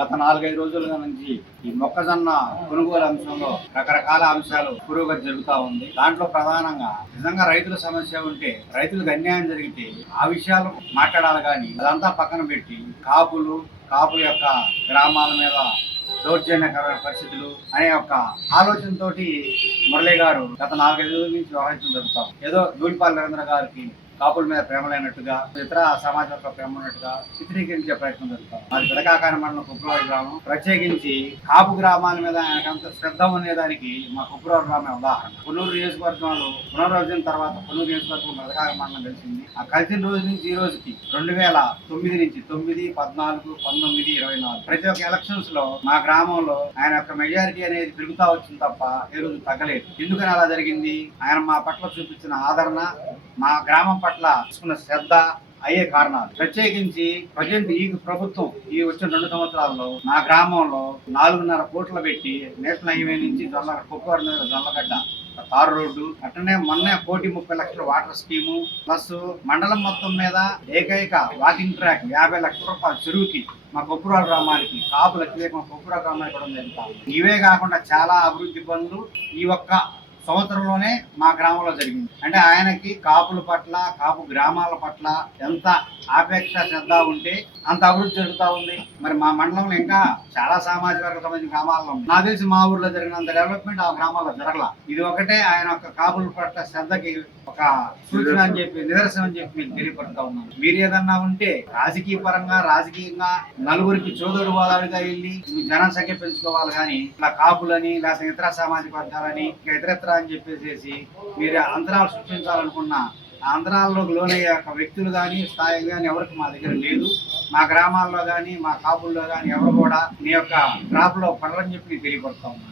గత 4-5 రోజులుగా నుంచి ఈ మొక్కజొన్న కొనుగోలు అంశంలో రకరకాల అంశాలు పురోగతి జరుగుతూ ఉంది. దాంట్లో ప్రధానంగా నిజంగా రైతుల సమస్య ఉంటే, రైతులకు అన్యాయం జరిగితే ఆ విషయాలు మాట్లాడాలి కానీ అదంతా పక్కన పెట్టి కాపుల యొక్క గ్రామాల మీద దౌర్జన్యకరమైన పరిస్థితులు అనే ఒక ఆలోచనతోటి మురళి గారు గత 4-5 రోజుల నుంచి వ్యవహరించడం జరుగుతాం. ఏదో ధూళిపాల నరేంద్ర గారికి కాపుల మీద ప్రేమ లేనట్టుగా, ఇతర సమాజ వర్గ ప్రేమ ఉన్నట్టుగా చిత్రీకరించే ప్రయత్నం జరుగుతాం. అది పిలకాకాని మండలం కుప్రవారి గ్రామం. ప్రత్యేకించి కాపు గ్రామాల మీద ఆయనకంత శ్రద్ధ ఉండేదానికి మా కుప్రవారి గ్రామం ఉదాహరణ. పునూరు నియోజకవర్గంలో పునర్విభజన తర్వాత పునూరు నియోజకవర్గం పిలకాక మండలం కలిసింది. ఆ కలిసిన రోజు నుంచి ఈ రోజుకి 2009 నుంచి 9, 14, 19, 24 ప్రతి ఒక్క ఎలక్షన్స్ లో మా గ్రామంలో ఆయన యొక్క మెజారిటీ అనేది పెరుగుతా వచ్చింది తప్ప ఏ రోజు తగ్గలేదు. ఎందుకని అలా జరిగింది? ఆయన మా పట్ల చూపించిన ఆదరణ, మా గ్రామం పట్ల తీసుకున్న శ్రద్ధ అయ్యే కారణాలు. ప్రత్యేకించి ప్రజెంట్ ఈ ప్రభుత్వం ఈ వచ్చిన 2 సంవత్సరాల్లో మా గ్రామంలో 4.5 కోట్లు పెట్టి నేషనల్ హైవే నుంచి కుప్పవరం మీద జొన్నగడ్డ తారు రోడ్డు, అట్లనే మొన్న 1,30,00,000 వాటర్ స్కీము, ప్లస్ మండలం మొత్తం మీద ఏకైక వాకింగ్ ట్రాక్ 50 లక్షల రూపాయల చెరువుకి మా కొప్పురాల గ్రామానికి కాపులకి మా కొప్పురాల గ్రామానికి కూడా జరుగుతాం. ఇవే కాకుండా చాలా అభివృద్ధి పనులు ఈ ఒక్క సంవత్సరంలోనే మా గ్రామంలో జరిగింది. అంటే ఆయనకి కాపుల పట్ల, కాపు గ్రామాల పట్ల ఎంత ఆపేక్ష శ్రద్ధ ఉంటే అంత అభివృద్ధి జరుగుతూ ఉంది. మరి మా మండలంలో ఇంకా చాలా సామాజిక వర్గ సంబంధించిన గ్రామాల్లో ఉంది. నాకు తెలిసి మా ఊర్లో జరిగినంత డెవలప్మెంట్ ఆ గ్రామాల్లో జరగల. ఇది ఒకటే ఆయన ఒక కాపుల పట్ల శ్రద్ధకి ఒక సూచన అని చెప్పి, నిదర్శనం అని చెప్పి మీకు తెలియపడుతూ ఉన్నాను. మీరు ఏదన్నా ఉంటే రాజకీయంగా నలుగురికి చోదరు వాదాలుగా వెళ్ళి మీ జనసంఖ్య పెంచుకోవాలి కానీ ఇలా కాపులని లేకపోతే ఇతర సామాజిక వర్గాలని ఇంకా ఇతరత్ర అని చెప్పేసి మీరు అంతరాలు సృష్టించాలనుకున్న ఆ అంతరాల్లోకి లోనయ్యే వ్యక్తులు కానీ స్థాయి కానీ ఎవరికి మా దగ్గర లేదు. మా గ్రామాల్లో కానీ మా కాపుల్లో కానీ ఎవరు కూడా మీ యొక్క క్రాప్ లో పడరని చెప్పి తెలియపడుతూ ఉన్నాను.